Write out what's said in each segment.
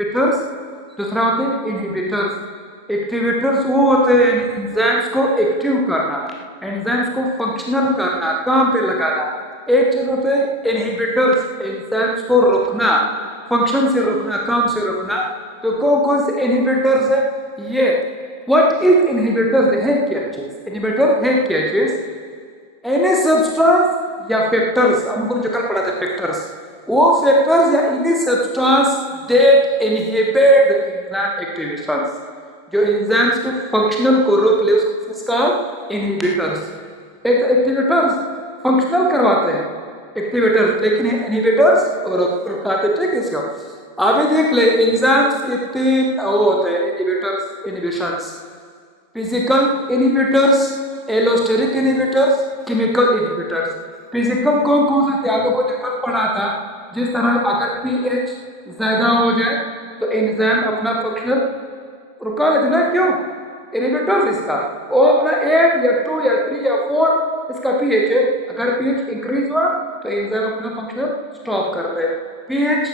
Activators, दूसरा होते हैं इनहिबिटर्स। एक्टिवेटर्स वो होते हैं एंजाइम्स को एक्टिव करना, एंजाइम्स को फंक्शनल करना, काम पे लगाना। एक चीज होते हैं इनहिबिटर्स, एंजाइम्स को रोकना, फंक्शन से रोकना, काम से रोकना। तो कौन कौन से इनहिबिटर्स है ये? व्हाट इज इनहिबिटर्स है क्या चीज? इनहिबिटर है क्या चीज? एनी सब्सटेंस या फैक्टर्स, हमको जो कल पढ़ा था फैक्टर्स, वो फैक्टर्स या any substance that inhibit enzyme activations, जो एंजाइम्स के फंक्शनल को रोक ले उसका इनहिबिटर्स। एक्टिवेटर्स फंक्शनल करवाते हैं एक्टिवेटर्स, लेकिन इनहिबिटर्स और रुकाते। ठीक है इसका अभी देख ले। एंजाइम्स के तीन वो होते हैं inhibitors, inhibitions. Physical inhibitors, allosteric inhibitors, chemical inhibitors. Physical कौन कौन से थे आपको जो कल पढ़ा था? जिस तरह अगर पीएच ज्यादा हो जाए तो एंजाइम अपना फंक्शन रुका लेते ना, क्यों? इनहिबिटर्स इसका वो अपना 8 या 2 या 3 या 4 इसका पीएच है। अगर पीएच इंक्रीज हुआ तो एंजाइम अपना फंक्शन स्टॉप करते हैं। पीएच,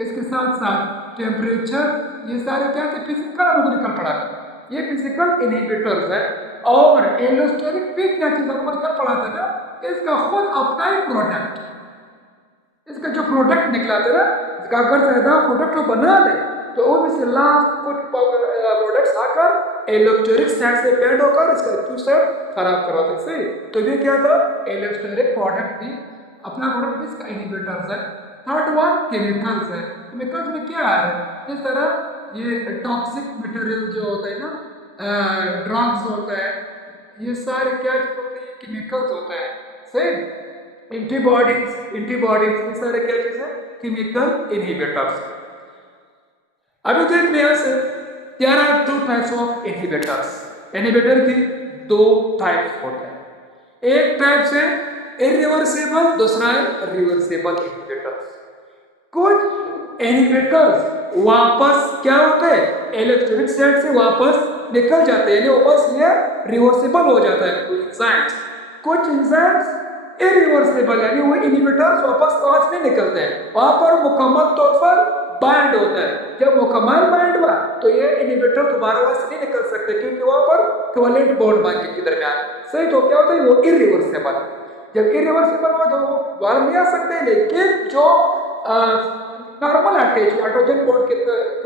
इसके साथ साथ टेम्परेचर, ये सारे क्या थे? फिजिकल हमको निकल पड़ा था, ये फिजिकल इनहिबिटर्स है। और एलोस्टेरिक भी क्या चीज हमको निकल पड़ा था ना, इसका खुद अपना ही प्रोडक्ट, इसका जो प्रोडक्ट निकला था ना, इसका अगर ज्यादा प्रोडक्ट बना ले तो उनमें से लास्ट कुछ प्रोडक्ट्स आकर इलेक्ट्रिक साइड से बैंड होकर इसका एक्टिव साइड खराब करवाते। सही, तो ये क्या था? इलेक्ट्रिक प्रोडक्ट भी अपना प्रोडक्ट भी इसका इनहिबिटर्स है। थर्ड वन केमिकल्स है। केमिकल्स में क्या है? जिस तरह ये टॉक्सिक मटेरियल जो होता है ना, ड्रग्स होता है, ये सारे क्या होते हैं? केमिकल्स होता है। सही, एंटीबॉडीज, एंटीबॉडीज ये सारे क्या चीज है? Chemical inhibitors. अभी देख ले यहां से, there are two types of inhibitors. Inhibitor की दो टाइप्स होते हैं। एक टाइप से इरिवर्सिबल, दूसरा है रिवर्सिबल इनहिबिटर्स। कुछ इनहिबिटर्स वापस क्या होते हैं? इलेक्ट्रिक साइड से वापस निकल जाते हैं, यानी वापस ये रिवर्सिबल हो जाता है एंजाइम्स। कुछ एंजाइम्स इरिवर्सिबल, यानी वो इनहिबिटर्स वापस वहां से नहीं निकलते हैं, वहां पर मुकम्मल तौर पर बाइंड होता है। जब मुकम्मल बाइंड हुआ तो ये इनहिबिटर दोबारा वहां से नहीं निकल सकते, क्योंकि वहां पर कोवेलेंट बॉन्ड बन के दरमियान। सही, तो क्या होता है? वो इरिवर्सिबल। जब इरिवर्सिबल हो तो वो बाहर नहीं आ सकते, लेकिन जो नॉर्मल अटैच हाइड्रोजन बॉन्ड की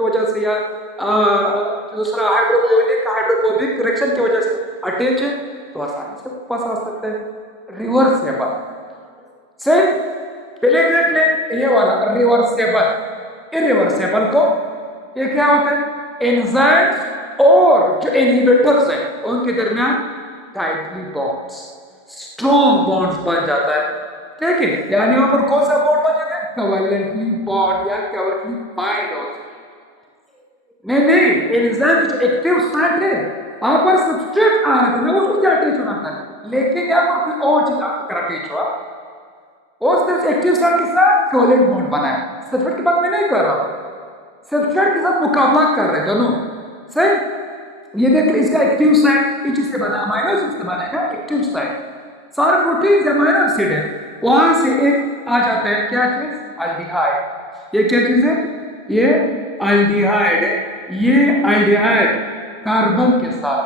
वजह से या दूसरा हाइड्रोफोबिक रिएक्शन की वजह से अटैच है, तो आसानी से वापस आ सकते हैं। रिवर्सिबल से पहले देख ले ये वाला रिवर्सिबल। इरिवर्सिबल को ये क्या होता है? एंजाइम्स और जो इनहिबिटर्स है उनके दरमियान टाइटली बॉन्ड्स, स्ट्रॉन्ग बॉन्ड्स बन जाता है। ठीक है, यानी वहां पर कौन सा बॉन्ड बन जाता है? कोवेलेंटली बॉन्ड या कोवेलेंटली बाइंड हो। नहीं नहीं, एंजाइम जो एक्टिव साइट है वहां पर सब्सट्रेट आ रहा था ना, उसको क्या अटैच होना था, लेकिन यहाँ पर कोई और चीज आपका अटैच हुआ, उस एक्टिव साइट के साथ कोवेलेंट बॉन्ड बना है। सब्सट्रेट की बात मैं नहीं कर रहा हूं, सब्सट्रेट के साथ मुकाबला कर रहे दोनों। सही, ये देख इसका एक्टिव साइट इस चीज से बना, अमाइनो एसिड से बना है ना एक्टिव साइट। सारे प्रोटीन अमाइनो एसिड है, वहां से एक आ जाता है क्या चीज? अल्डिहाइड। ये क्या चीज है? ये अल्डिहाइड है। ये अल्डिहाइड कार्बन के साथ,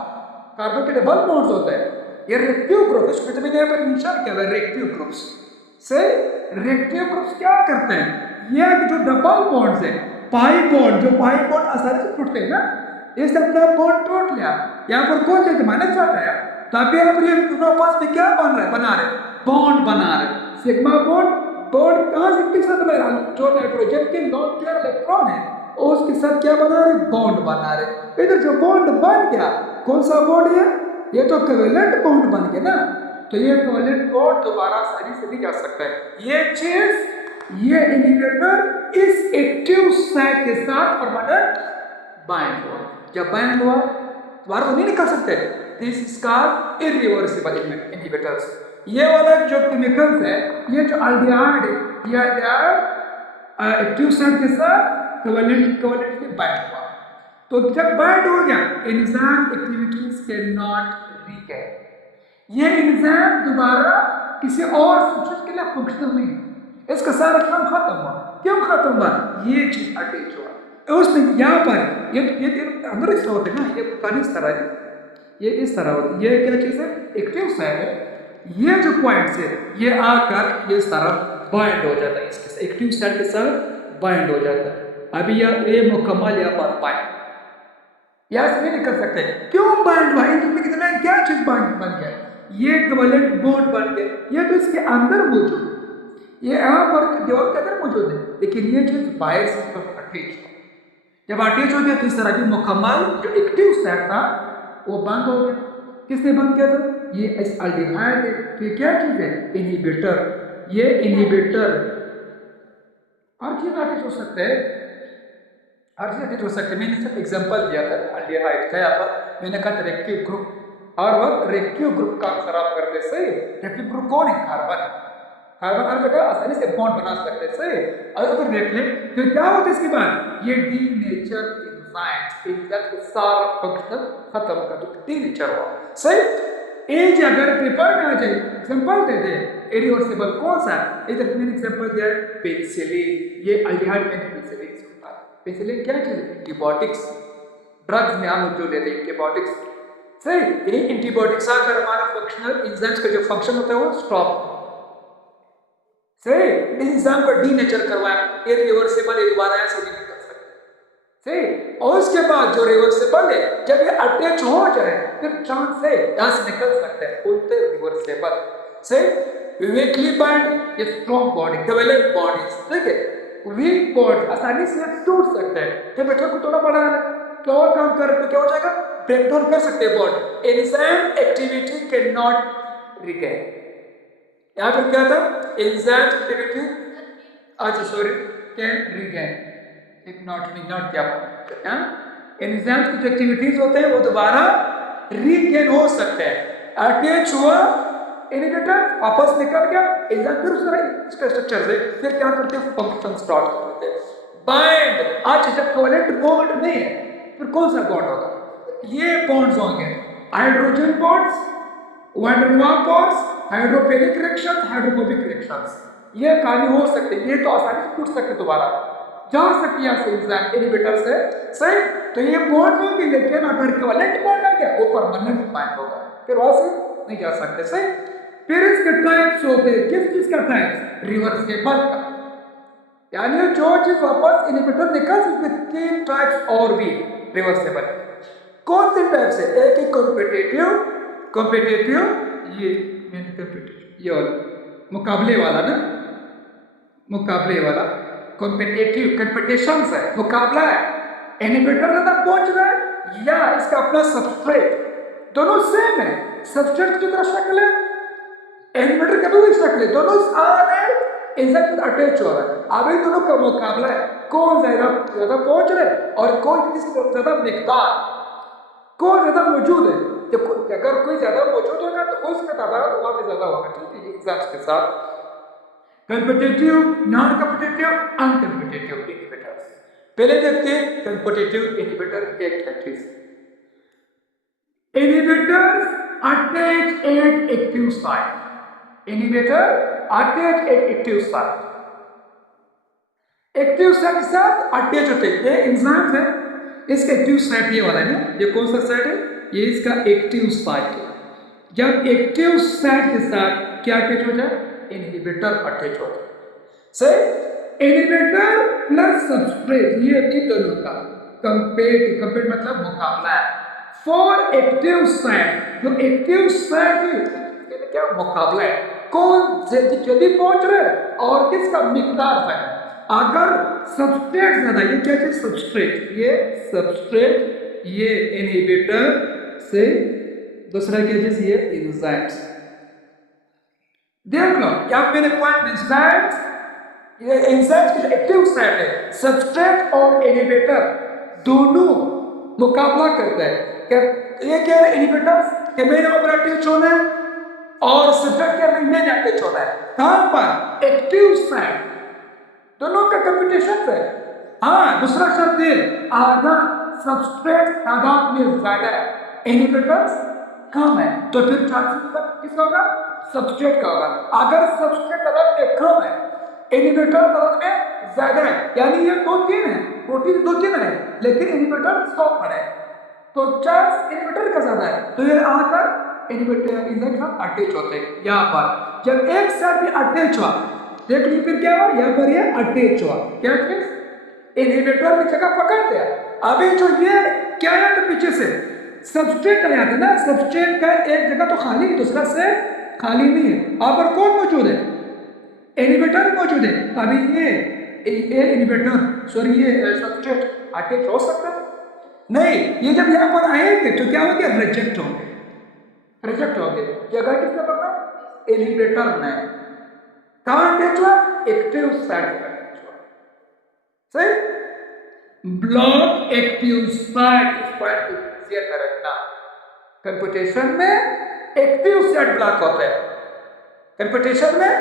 कार्बन के डबल बॉन्ड्स होते हैं, ये रिएक्टिव ग्रुप, इसको मैंने यहाँ पर मेंशन किया है रिएक्टिव ग्रुप्स। से रिएक्टिव ग्रुप्स क्या करते हैं? ये जो डबल बॉन्ड्स है, पाई बॉन्ड, जो पाई बॉन्ड आसानी से टूटते हैं ना, इसने अपना बॉन्ड टूट लिया, यहाँ पर कौन चीज माइनस चाहता है, तभी यहाँ पर ये दोनों आपस में क्या बन रहा है? बना रहे बॉन्ड, बना रहे सिग्मा बॉन्ड। बॉन्ड कहां से किसके साथ बना रहा? जो नाइट्रोजन के नॉन पेयर इलेक्ट्रॉन है उसके साथ क्या बना रहे? बॉन्ड बना रहे। इधर जो बॉन्ड बन गया, कौन सा बॉन्ड है? ये तो कोवेलेंट बॉन्ड बन गया ना, तो ये कोवेलेंट बॉन्ड दोबारा आसानी से नहीं जा सकता है। ये चीज, ये इनहिबिटर इस एक्टिव साइट के साथ परमानेंट बाइंड हुआ। जब बाइंड हुआ दोबारा तो नहीं निकल सकते, this is called irreversible inhibitors. ये वाला जो केमिकल्स है, ये जो अल्डिहाइड है, ये अल्डिहाइड एक्टिव साइट के साथ कोवेलेंटली बाइंड हुआ। तो जब बाइंड हो गया, enzyme activities can not regain, ये एंजाइम दोबारा किसी और सब्सटेंस के लिए फंक्शनल नहीं है, इसका सारा काम खत्म हुआ। क्यों खत्म हुआ? ये चीज अटैच हुआ। उसमें यहाँ पर ये अंदर इस तरह होते हैं ना, ये पानी इस तरह है, ये इस तरह होती है। ये क्या चीज़ है? एक्टिव साइड है। ये जो पॉइंट्स है ये आकर ये इस तरह बाइंड हो जाता है, इसके साथ एक्टिव साइड के साथ बाइंड हो जाता है। अभी ये मुकम्मल यहाँ पर बाइंड यहाँ से नहीं निकल सकते। क्यों बाइंड हुआ? इनमें कितना क्या चीज बाइंड बन गया? ये कोवेलेंट बॉन्ड बन गया। ये तो इसके अंदर मौजूद है, ये यहाँ पर दीवार के अंदर मौजूद है, लेकिन ये चीज बाहर से अटैच है। जब अटैच हो गया तो इस तरह की मुकम्मल जो एक्टिव साइड था वो बंद हो गया। किसने बंद किया था? ये इस अल्डिहाइड है। तो ये क्या चीज है? इनहिबिटर। ये इनहिबिटर हर चीज अटैच हो सकते हैं, हर चीज अटैच हो सकते हैं। मैंने सिर्फ एग्जांपल दिया था अल्डिहाइड का। यहाँ पर मैंने कहा था रेक्टिव ग्रुप, और वह रेक्टिव ग्रुप का खराब कर दे। सही, रेक्टिव ग्रुप कौन है? कार्बन। कार्बन हर जगह आसानी से बॉन्ड बना सकते हैं। सही, अगर देख ले तो क्या होता है इसके बाद? ये डीनेचर एंजाइम्स, एंजाइम को सारा फंक्शन खत्म कर दो, डीनेचर हुआ। सही, एज अगर पेपर में आ जाए एग्जांपल दे दे इरिवर्सिबल कौन सा? इधर मैंने एग्जांपल दिया है पेनिसिलिन। ये अल्डिहाइड में पेनिसिलिन से होता है। पेनिसिलिन क्या चीज है? एंटीबायोटिक्स। ड्रग्स में हम जो लेते हैं एंटीबायोटिक्स। सही, ये एंटीबायोटिक्स आकर हमारा फंक्शनल एंजाइम्स का जो फंक्शन होता है वो स्टॉप। सही, एंजाइम को डीनेचर करवाया, इरिवर्सिबल, ये दोबारा ऐसे नहीं निकल सकते। सही, और उसके बाद जो रिवर्सिबल है जब ये अटैच हो जाए फिर चांस है यहाँ से निकल सकते हैं, उल्टे रिवर्सिबल। सही, वीकली बॉन्ड, ये स्ट्रॉन्ग बॉन्ड, कोवेलेंट बॉन्ड, ठीक है। वीक बॉन्ड आसानी से टूट सकते हैं। टेम्परेचर को थोड़ा बढ़ा है तो और काम कर तो क्या हो जाएगा? ब्रेक डाउन कर सकते हैं bond. Enzyme activity can not regain. यहाँ पर क्या था? एंजाइम एक्टिविटी, अच्छा sorry, can regain, if not क्या हाँ, एंजाइम्स की जो एक्टिविटीज होते हैं वो दोबारा रीगेन हो सकते हैं। अटैच हुआ इनहिबिटर, वापस निकल गया एंजाइम, फिर उसका स्ट्रक्चर से फिर क्या करते हैं? फंक्शन स्टार्ट कर देते हैं। बाइंड, आज जब कोवेलेंट बॉन्ड नहीं है फिर कौन सा बॉन्ड होगा? ये बॉन्ड्स होंगे hydrogen bonds, van der Waals bonds, hydrophilic reactions, hydrophobic reactions. ये कार्य हो सकते हैं, ये तो आसानी से टूट सकते दोबारा जा सकती है एंजाइम इनहिबिटर से। सही, तो ये बॉन्ड होंगे, लेकिन अगर कोवेलेंट बॉन्ड आ गया वो परमानेंट बाइंड होगा, फिर वहां से नहीं जा सकते। सही, फिर इसके टाइप्स होते हैं। किस चीज का टाइप? रिवर्सिबल का, यानी जो चीज वापस इनहिबिटर निकल सकती है। तीन टाइप्स और भी रिवर्सिबल। कौन से टाइप से? एक ही कॉम्पिटिटिव, कॉम्पिटिटिव ये कॉम्पिटिटिव, ये वाला मुकाबले वाला ना, मुकाबले वाला कॉम्पिटिटिव, कंपटीशन है, मुकाबला है। इनहिबिटर ज्यादा पहुंच रहा है या इसका अपना सबस्ट्रेट, दोनों सेम है। सबस्ट्रेट की तरह शक्ल है, इनहिबिटर का भी शक्ल है, दोनों आर है, एंजाइम अटैच हो रहा है। अब इन दोनों का मुकाबला है, कौन ज्यादा पहुंच रहा है और कौन किसकी ज्यादा मिकदार, कौन ज्यादा मौजूद है। अगर कोई ज्यादा मौजूद होगा तो उसका तादाद वहां पे ज्यादा होगा। ठीक है, एग्जाम्स के साथ कंपिटिटिव, नॉन कंपिटिटिव, अनकंपिटिटिव इनहिबिटर्स। पहले देखते हैं कंपिटिटिव इनहिबिटर एक चीज। Inhibitors attach eight active site. Inhibitor attach eight active site, active site के साथ अटैच होते हैं। ये एंजाइम्स है, इसका एक्टिव साइट ये वाला है ना, ये कौन सा साइट है? ये इसका एक्टिव साइट है। जब एक्टिव साइट के साथ क्या अटैच हो जाए? इनहिबिटर अटैच हो जाए। सही, इनहिबिटर प्लस सबस्ट्रेट, ये इन दोनों का कंपेट मतलब मुकाबला है। फॉर एक्टिव साइट, जो एक्टिव साइट है क्या मुकाबला है, कौन जल्दी पहुंच रहे और किसका मिकदार है। अगर सबस्ट्रेट ज्यादा, ये क्या है? सबस्ट्रेट, ये सबस्ट्रेट, ये इनहिबिटर से दूसरा क्या है? ये एंजाइम्स। देख लो क्या मैंने पॉइंट, एंजाइम्स, ये एंजाइम्स की एक्टिव साइट है, सबस्ट्रेट और इनहिबिटर दोनों मुकाबला करता है। क्या ये क्या है? इनहिबिटर्स के मेन ऑपरेटिव होना है और सबस्ट्रेट के मेन एक्टिव होना है। कहां पर? एक्टिव साइट, दोनों का कंपटीशन है। हाँ, दूसरा शब्द है अगर सबस्ट्रेट तादाद में ज्यादा है, इनहिबिटर्स कम है, तो फिर चांसेस किसका होगा? सबस्ट्रेट का होगा। अगर सबस्ट्रेट तादाद में कम है, इनहिबिटर तादाद में ज्यादा है, यानी ये दो तीन है, प्रोटीन 2-3 है, लेकिन इनहिबिटर 100 पर है, तो चार्ज इनहिबिटर का ज्यादा है, तो ये आकर इनहिबिटर एंजाइम का अटैच होते हैं। यहाँ पर जब एक साथ में अटैच हुआ, देख लीजिए फिर क्या हुआ, यहाँ पर ये अटैच हुआ, क्या चीज, इनहिबिटर में जगह पकड़ लिया। अभी जो ये क्या है, तो पीछे से सबस्ट्रेट आया था ना, सबस्ट्रेट का एक जगह तो खाली, दूसरा से खाली नहीं है, यहाँ पर कौन मौजूद है, इनहिबिटर मौजूद है। अभी ये इनहिबिटर सॉरी ये सबस्ट्रेट अटैच हो सकता है नहीं, ये जब यहाँ पर आएंगे तो क्या होंगे, रिजेक्ट होंगे, रिजेक्ट होंगे। जगह किसने पकड़ा, इनहिबिटर ने, कहाँ अटैच हुआ, एक्टिव साइट पर अटैच हुआ, सही। ब्लॉक एक्टिव साइट, इस पॉइंट को क्लियर कर रखना, कंप्यूटेशन में एक्टिव साइट ब्लॉक होता है, कंप्यूटेशन में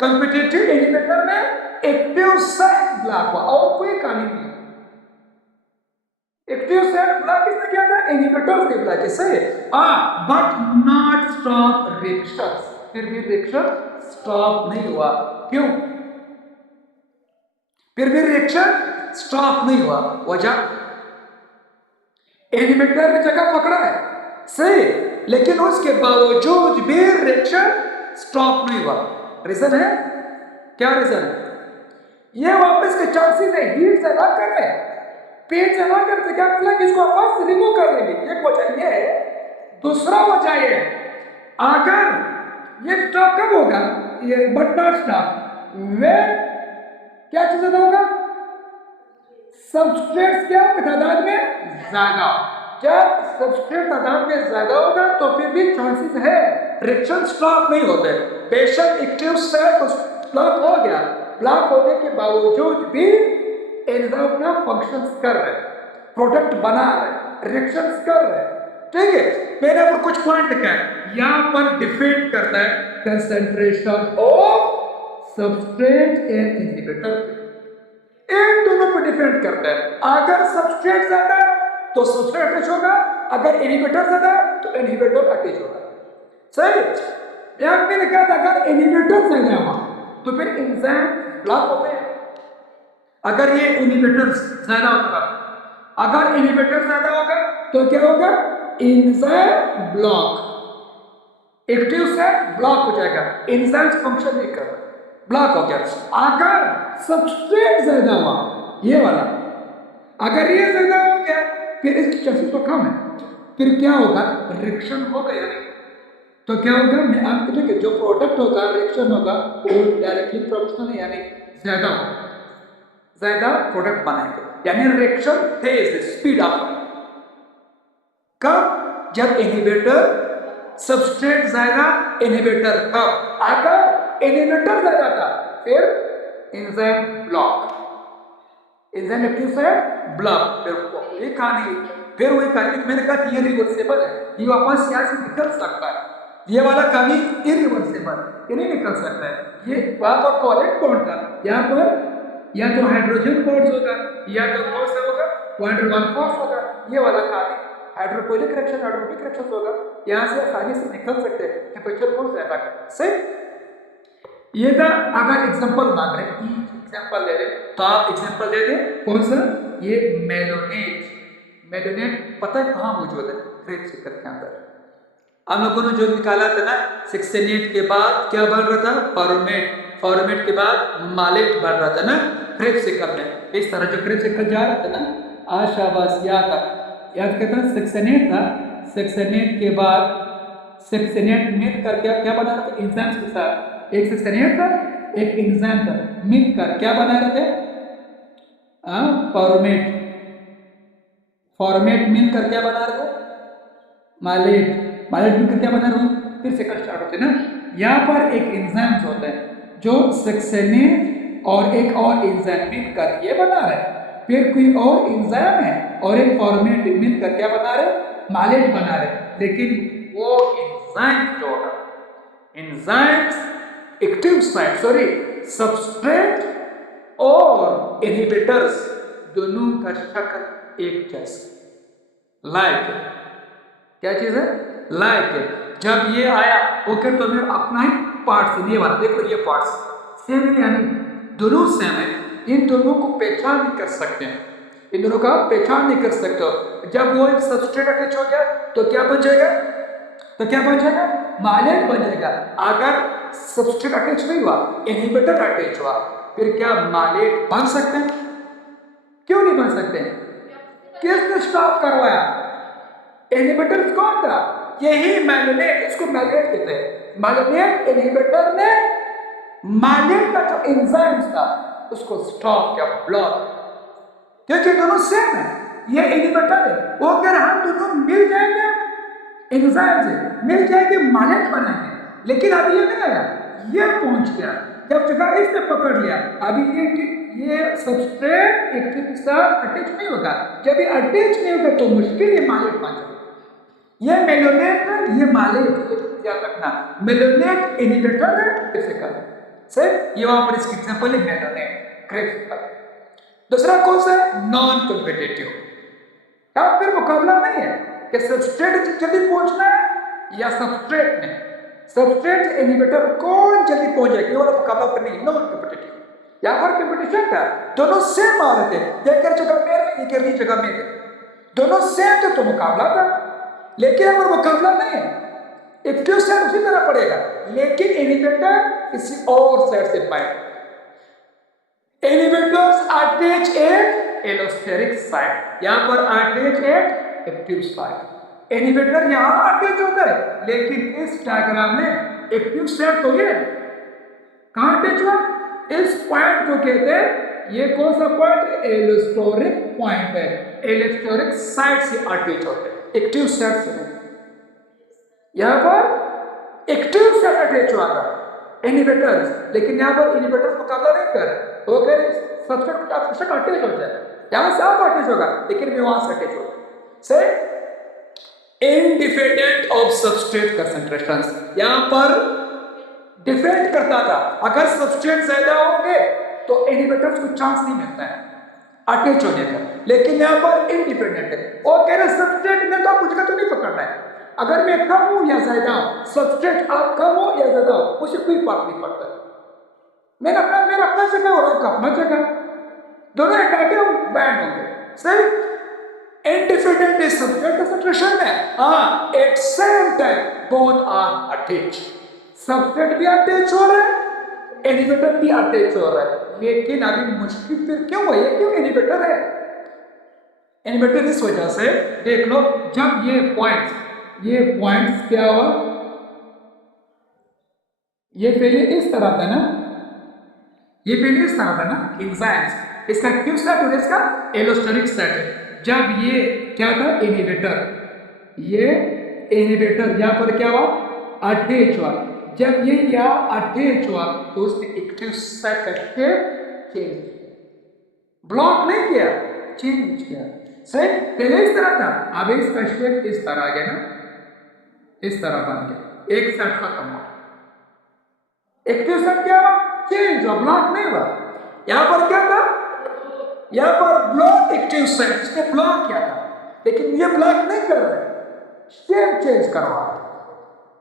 कॉम्पिटिटिव इनहिबिटर में एक्टिव साइट ब्लॉक हुआ, और कोई कहानी नहीं। एक्टिव साइट ब्लॉक किसने किया था, इनहिबिटर्स ने ब्लॉक किया, सही। बट नॉट स्टॉप रिएक्शंस, फिर भी रिएक्शन स्टॉप नहीं हुआ, क्यों, फिर भी रिएक्शन स्टॉप नहीं हुआ, वजह इनहिबिटर ने जगह पकड़ा है, सही, लेकिन उसके बावजूद भी रिएक्शन स्टॉप नहीं हुआ। रीजन है क्या, रीजन है ये वापस के चांसेस है, हीट ज्यादा कर रहे हैं, पेट ज्यादा करते क्या कर लेंगे, इसको वापस रिमूव कर लेंगे, एक वजह ये है। दूसरा वजह ये, अगर ये स्टॉप कब होगा, ये बट नॉट स्टॉप वे क्या चीज ज्यादा होगा, सबस्ट्रेट्स क्या तादाद में ज्यादा, जब सबस्ट्रेट तादाद में ज्यादा होगा तो फिर भी चांसेस है रिएक्शन स्टॉप नहीं होते। बेशक एक्टिव साइट ब्लॉक हो गया, ब्लॉक होने के बावजूद भी एंजाइम अपना फंक्शंस कर रहे, प्रोडक्ट बना रहे, रिएक्शंस कर रहे, ठीक है। मैंने आपको कुछ पॉइंट लिखा है, यहाँ पर डिफाइन करता है concentration of substrate and inhibitor, इन दोनों को डिफाइन करता है। अगर सबस्ट्रेट ज्यादा तो सबस्ट्रेट अटैच होगा, अगर इनहिबिटर ज्यादा तो इनहिबिटर अटैच होगा, सही। यहाँ मैंने कहा था अगर इनहिबिटर ज्यादा हुआ तो फिर एंजाइम ब्लॉक होते हैं, अगर ये इनहिबिटर्स ज्यादा होगा, अगर इनहिबिटर ज्यादा होगा तो क्या होगा, enzyme block, active site block हो जाएगा, एंजाइम फंक्शन नहीं कर रहा, ब्लॉक हो गया। अगर सबस्ट्रेट ज्यादा हुआ, ये वाला अगर ये ज्यादा हो गया, फिर इसकी चांसेस तो कम है, फिर क्या होगा, रिएक्शन होगा, यानी तो क्या होगा, मैं आपको देखिए जो प्रोडक्ट होगा, रिएक्शन होगा, वो डायरेक्टली प्रोपोर्शनल यानी ज्यादा होगा, ज्यादा प्रोडक्ट बनाएंगे, यानी रिएक्शन तेज स्पीड अप। कब, जब इनहिबिटर सबस्ट्रेट ज्यादा, इनहिबिटर कब, अगर इनहिबिटर ज्यादा था फिर enzyme block, enzyme active site block, फिर ये कहानी, फिर वही कहानी मैंने कहा ये रिवर्सेबल है, ये वापस यहाँ से निकल सकता है, ये वाला कभी इरिवर्सेबल, ये नहीं निकल सकता है, ये वहां पर कोवैलेंट बॉन्ड था, यहाँ पर या तो हाइड्रोजन बॉन्ड होगा या तो कौन सा होगा, वंडर वन फॉर्स होगा, ये वाला खाली हाइड्रोफोबिक रिएक्शन, हाइड्रोफोबिक रिएक्शन होगा, यहाँ से आसानी से निकल सकते हैं, टेम्परेचर कौन सा है सही। ये था, अगर एग्जांपल मांग रहे हैं, एग्जांपल ले रहे तो आप एग्जांपल दे दें, कौन सा, ये मेलोनेट, मेलोनेट पता है कहाँ मौजूद है, क्रेब सिकल के अंदर। हम लोगों ने जो निकाला था ना, सक्सेनेट के बाद क्या बन रहा था, फॉर्मेट, फॉर्मेट के बाद मालेट बन रहा था ना क्रेब सिकल में, इस तरह जो क्रेब सिकल जा रहा था ना, आशावास याद करता, सक्सेनेट था, सक्सेनेट के बाद सक्सेनेट मिल कर क्या बना रहा था, एंजाइम्स के साथ, एक सक्सेनेट था एक एंजाइम था, मिल कर क्या बना रहे थे, फॉर्मेट, फॉर्मेट मिल कर क्या बना रहे थे, मालेट, मालेट मिलकर क्या बना रहे हो, फिर सिकल स्टार्ट होते ना। यहाँ पर एक एंजाइम होता है जो सक्सेनेट और एक और एंजाइम मिलकर ये बना रहे हैं, फिर कोई और एंजाइम है और एक फॉर्मेट मिलकर क्या बना रहे, मालेट बना रहे, लेकिन वो एंजाइम जो है, enzymes active site sorry substrate और इनहिबिटर्स दोनों का शक्ल एक जैसा, लाइक क्या चीज है, लाइक है। जब ये आया ओके तो मैं अपना ही पार्ट्स, ये वाला देखो, ये पार्ट्स सेम है, यानी दोनों सेम है, इन दोनों को पहचान नहीं कर सकते हैं, इन दोनों का पहचान नहीं कर सकते हो। जब वो एक सबस्ट्रेट अटैच हो गया तो क्या बन जाएगा, तो क्या बन जाएगा, मालेट बन जाएगा। अगर सबस्ट्रेट अटैच नहीं हुआ, इनहिबिटर अटैच हुआ, फिर क्या मालेट बन सकते हैं? क्यों नहीं बन सकते? किसने स्टॉप करवाया? इनहिबिटर कौन था? यही मैग्नेट, इसको मैग्नेट कहते हैं। मैग्नेट इनहिबिटर ने मालेट का जो एंजाइम था उसको स्टॉप किया, ब्लॉक, क्योंकि दोनों सेम है। ये इनहिबिटर है, वो अगर हम दोनों मिल जाएंगे एंजाइम से मिल जाएंगे मालेट बनाएंगे, लेकिन अभी ये नहीं आया, ये पहुंच गया। जब जगह इसने पकड़ लिया, अभी ये सबस्ट्रेट एक्टिव के साथ अटैच नहीं होगा। जब ये अटैच नहीं होगा तो मुश्किल ये मालेट बन जाएगा। ये मेलोनेट है, ये मालेट, ये याद रखना। मेलोनेट इनहिबिटर है, फिजिकल से ये वहां पर इसकी एग्जांपल है मेलोनेट क्रिस्टल। दूसरा कौन सा है? Non competitive. अब फिर मुकाबला नहीं है कि सबस्ट्रेट जल्दी पहुंचना है या सबस्ट्रेट ने। सबस्ट्रेट इनहिबिटर कौन जल्दी पहुंच जाएगा, ये वाला मुकाबला पर नहीं, नॉन कॉम्पिटिटिव। यहाँ पर कंपटीशन था, दोनों सेम आ रहे थे, ये कर जगह मेरे, ये कर जगह मेरे, दोनों सेम थे तो मुकाबला था। लेकिन अगर मुकाबला नहीं है, एक्टिव साइड उसी तरह पड़ेगा, लेकिन इनहिबिटर किसी और साइड से bind. Inhibitors attach eight allosteric site, यहां पर attach eight active site. Inhibitor यहां अटैच होता है, लेकिन इस डायग्राम में एक्टिव साइट तो ये कहां अटैच हुआ? इस पॉइंट को कहते हैं, ये कौन सा पॉइंट? एलोस्टेरिक पॉइंट है। एलोस्टेरिक साइट से अटैच होते हैं, एक्टिव साइट से नहीं। यहां पर एक्टिव साइट अटैच हुआ था इनहिबिटर्स, लेकिन यहां पर इनहिबिटर्स मुकाबला नहीं कर रहे, वो कह रहे सबस्ट्रेट अटैच हो जाए, यहां से आप अटैच होगा, लेकिन भी वहां से अटैच होगा। से इंडिपेंडेंट ऑफ सबस्ट्रेट कंसंट्रेशंस, यहां पर डिपेंड करता था, अगर सबस्ट्रेट ज्यादा होंगे तो इनहिबिटर्स को चांस नहीं मिलता है अटैच होने का, लेकिन यहां पर इंडिपेंडेंट है। वो कह रहे सबस्ट्रेट में तो मुझे तो नहीं पकड़ना है, अगर मैं कम हूं या ज्यादा हूं, सबस्ट्रेट आप कम हो या ज्यादा हो, मुझे कोई फर्क नहीं पड़ता। मेरा अपना जगह और आपका अपना जगह, दोनों अटैक बैंड होंगे। सही, इंडिपेंडेंट इज सबस्ट्रेट कंसंट्रेशन में, हाँ, at same time both are attach. Substrate भी अटैच हो रहा है, इनहिबिटर भी अटैच हो रहा है, लेकिन अभी मुश्किल फिर क्यों है? ये क्यों इनहिबिटर है? इनहिबिटर इस वजह से, देख लो, जब ये पॉइंट्स क्या हुआ, ये पहले इस तरह था ना, ये पहले इस तरह था ना एंजाइम्स, इसका एक्टिव साइट और इसका एलोस्टेरिक साइट है। जब ये क्या था? इनहिबिटर, ये इनहिबिटर यहां पर क्या हुआ? अटैच हुआ। जब ये यहां अटैच हुआ तो उसने एक्टिव साइट का शेप चेंज किया, ब्लॉक नहीं किया, चेंज किया। सही, पहले इस तरह था, अब इसका शेप इस तरह आ गया ना, इस तरह बन गया, एक साइड खत्म हो गया। एक्टिव साइट क्या हुआ? चेंज हुआ, ब्लॉक नहीं हुआ। यहां पर क्या था? यहां पर ब्लॉक एक्टिव साइट, इसने ब्लॉक किया था, लेकिन ये ब्लॉक नहीं कर रहा है, शेप चेंज करवा रहा है,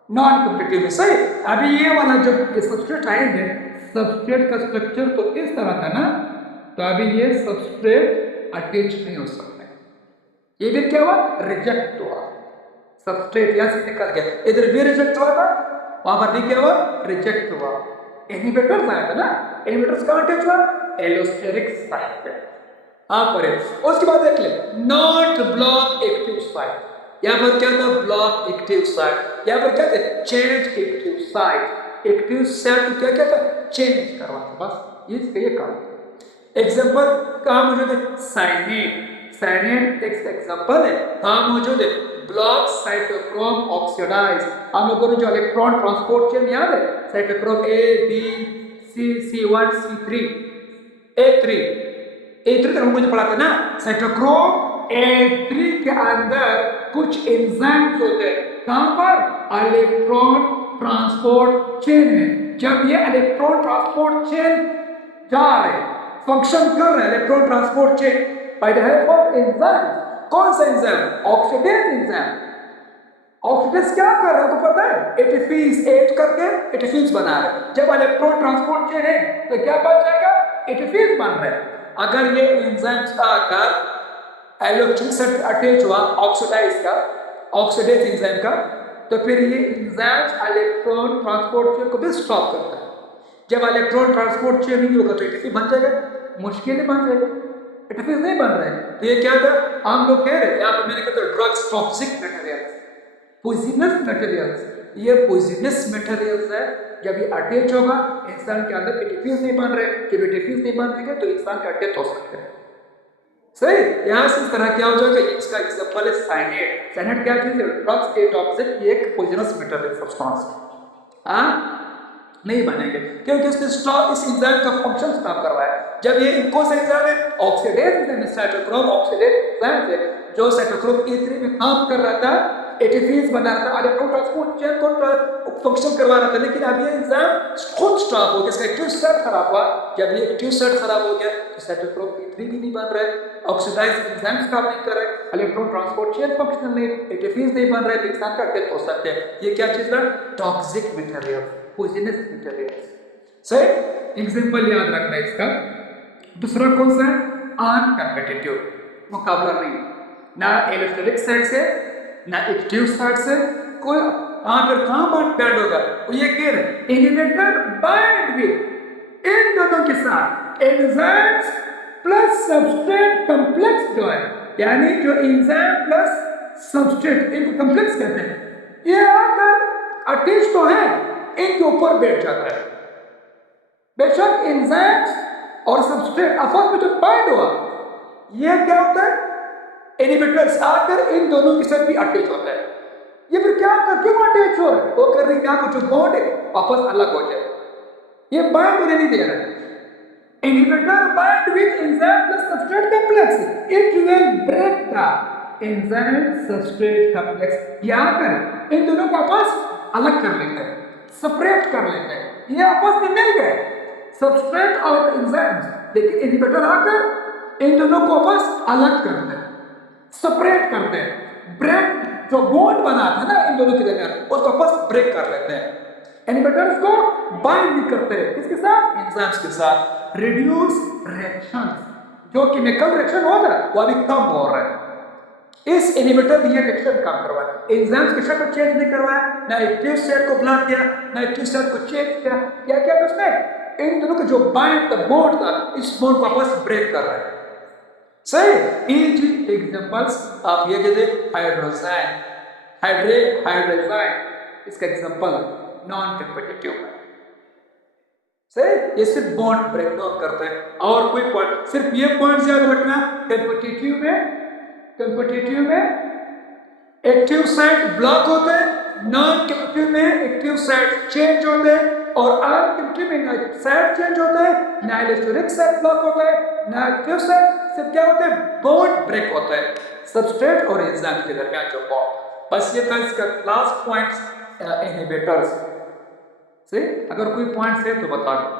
नॉन कॉम्पिटिटिव। सही, अभी ये वाला जब सबस्ट्रेट आएंगे, सबस्ट्रेट का स्ट्रक्चर तो इस तरह था ना, तो अभी ये सबस्ट्रेट अटैच नहीं हो सकता, ये भी क्या हुआ? रिजेक्ट हुआ, सबस्ट्रेट यहां से निकल गया, इधर भी रिजेक्ट हुआ था, वहां पर भी क्या हुआ? रिजेक्ट हुआ। इनहिबिटर आया था ना, इनहिबिटर्स कहां अटैच हुआ? एलोस्टेरिक साइट पे। आप पर उसके बाद देख ले, नॉट ब्लॉक एक्टिव साइट, यहां पर क्या था? ब्लॉक एक्टिव साइट, यहां पर क्या था? Change active site. Active site को क्या था? चेंज करवाना, बस ये काम। एग्जांपल कहां मौजूद है? साइनेट, साइनेट एक एग्जांपल है, कहां मौजूद है? Block cytochrome oxidise. हम लोगों ने जो इलेक्ट्रॉन ट्रांसपोर्ट चेन याद है, cytochrome A B C, C1 C3 A3 तक हमको जो पढ़ा था ना, साइटोक्रोम A3 के अंदर कुछ एंजाइम्स होते हैं, कहां पर? इलेक्ट्रॉन ट्रांसपोर्ट चेन है। जब ये इलेक्ट्रॉन ट्रांसपोर्ट चेन जा रहे, फंक्शन कर रहे हैं, electron transport chain by the help of enzyme. कौन सा एंजाइम? Oxidase enzyme. ऑक्सीडेज क्या कर रहा है आपको पता है? एटीपीज ऐड करके एटीपीज बना रहे हैं। जब इलेक्ट्रॉन ट्रांसपोर्ट चेन है तो क्या बन जाएगा? एटीपीज बन रहे हैं। अगर ये एंजाइम्स आकर एलोक्सिल सेट अटैच हुआ ऑक्सीडाइज का, ऑक्सीडेज एंजाइम का, तो फिर ये एंजाइम इलेक्ट्रॉन ट्रांसपोर्ट चेन को भी स्टॉप करता है। जब इलेक्ट्रॉन ट्रांसपोर्ट चेन नहीं होगा तो एटीपी बन जाएगा, मुश्किल बन जाएगा, एटीपी नहीं बन रहा है। तो ये क्या था, हम लोग कह रहे यहाँ पे मैंने कहता drugs toxic materials, poisonous materials, ये पॉइजनस मटेरियल्स है। जब ये अटैच होगा इंसान के अंदर एटीपीज नहीं बन रहे, जब एटीपीज नहीं बन रहे तो इंसान का डेथ हो सकता है। सही, यहाँ से इस तरह क्या हो जाएगा, इसका एग्जांपल है साइनेट। साइनेट क्या चीज है, ड्रग्स ए टॉक्सिक, ये एक पॉइजनस मटेरियल सब्सटेंस हाँ नहीं बनेंगे क्योंकि इसने स्टॉप, इस एंजाइम का फंक्शन स्टॉप करवाया। जब ये इनको से एंजाइम है oxidase enzyme, cytochrome oxidase enzyme से जो साइटोक्रोम E3 में काम कर रहा था, एटीपीज बना रहा था, इलेक्ट्रॉन ट्रांसपोर्ट चेन को फंक्शन करवा रहा था, लेकिन अब ये एंजाइम खुद स्टॉप हो गया, इसका एक्टिव साइट खराब हुआ। जब ये एक्टिव साइट खराब हो गया तो साइटोक्रोम E3 भी नहीं बन रहा है, ऑक्सीडाइज एंजाइम काम नहीं कर रहे, इलेक्ट्रॉन ट्रांसपोर्ट चेन फंक्शनल नहीं, एटीपीज नहीं बन रहे, तो इंसान का डेथ हो सकता है। ये क्या चीज है, टॉक्सिक मटेरियल, पॉइजनस मटेरियल। सही, एग्जांपल याद रखना है इसका। दूसरा कौन सा है, अनकंपेटिटिव, मुकाबला नहीं, ना इलेक्ट्रिक साइड से ना एक्टिव साइड से, कोई फिर कहां बैंड होगा, वो ये कह रहे इनहिबिटर बाइंड विद, इन दोनों के साथ एंजाइम्स प्लस सबस्ट्रेट कॉम्प्लेक्स जो है, यानी जो एंजाइम प्लस सबस्ट्रेट, इनको कॉम्प्लेक्स कहते हैं, ये आकर अटैच तो है, इनके ऊपर बैठ जाता है। बेशक एंजाइम्स और सबस्ट्रेट आपस में जो बाइंड हुआ, ये क्या होता है, इनहिबिटर्स आकर इन दोनों के साथ भी अटैच होता है। ये फिर क्या कर, क्यों अटैच हो रहा है, वो कर रही क्या, कुछ बॉन्ड है वापस अलग हो जाए, ये बाइंड होने नहीं दे रहा है। Inhibitor bind with enzyme plus substrate complex, it will break the enzyme substrate complex, ये आकर इन दोनों को आपस अलग कर लेते हैं, सेपरेट कर लेते हैं, ये आपस में मिल गए सबस्ट्रेट और एंजाइम्स, लेकिन इनहिबिटर आकर इन दोनों को आपस अलग करते हैं, सेपरेट करते हैं, ब्रेक, जो बॉन्ड बना था ना इन दोनों के दरमियान उसको आपस ब्रेक कर लेते हैं। इनहिबिटर्स को बाइंड भी करते हैं किसके साथ, एंजाइम्स के साथ, रिड्यूस रिएक्शन, जो केमिकल रिएक्शन होता है वो अभी कम हो रहा है, इस इनहिबिटर ने ये रिएक्शन कम करवाया, एंजाइम्स के साथ चेंज नहीं करवाया, ना एक्टिव साइट को ब्लॉक किया, ना एक्टिव साइट को चेंज किया, क्या किया उसने, इन दोनों का जो बाइंड था, बॉन्ड था, इस बॉन्ड को आपस ब्रेक कर रहा है। सही, इन एग्जांपल्स आप ये कहते हाइड्रोजाइन, हाइड्रोजाइन, इसका एग्जांपल नॉन कॉम्पिटिटिव है। सही, ये सिर्फ बॉन्ड ब्रेक डाउन करते हैं, और कोई पॉइंट, सिर्फ ये पॉइंट याद रखना, कॉम्पिटिटिव में एक्टिव साइट ब्लॉक होते हैं, नॉन कॉम्पिटिटिव में एक्टिव साइट चेंज होते हैं, और अनकॉम्पिटिटिव में ना साइट चेंज होता है, ना इलेक्ट्रॉनिक साइट ब्लॉक होता है, ना एक्टिव साइट, सिर्फ क्या होता है, बॉन्ड ब्रेक होता है सबस्ट्रेट और एंजाइम के दरमियान जो बॉन्ड। बस ये था इसका लास्ट पॉइंट्स इनहिबिटर्स से, अगर कोई पॉइंट्स है तो बता दो।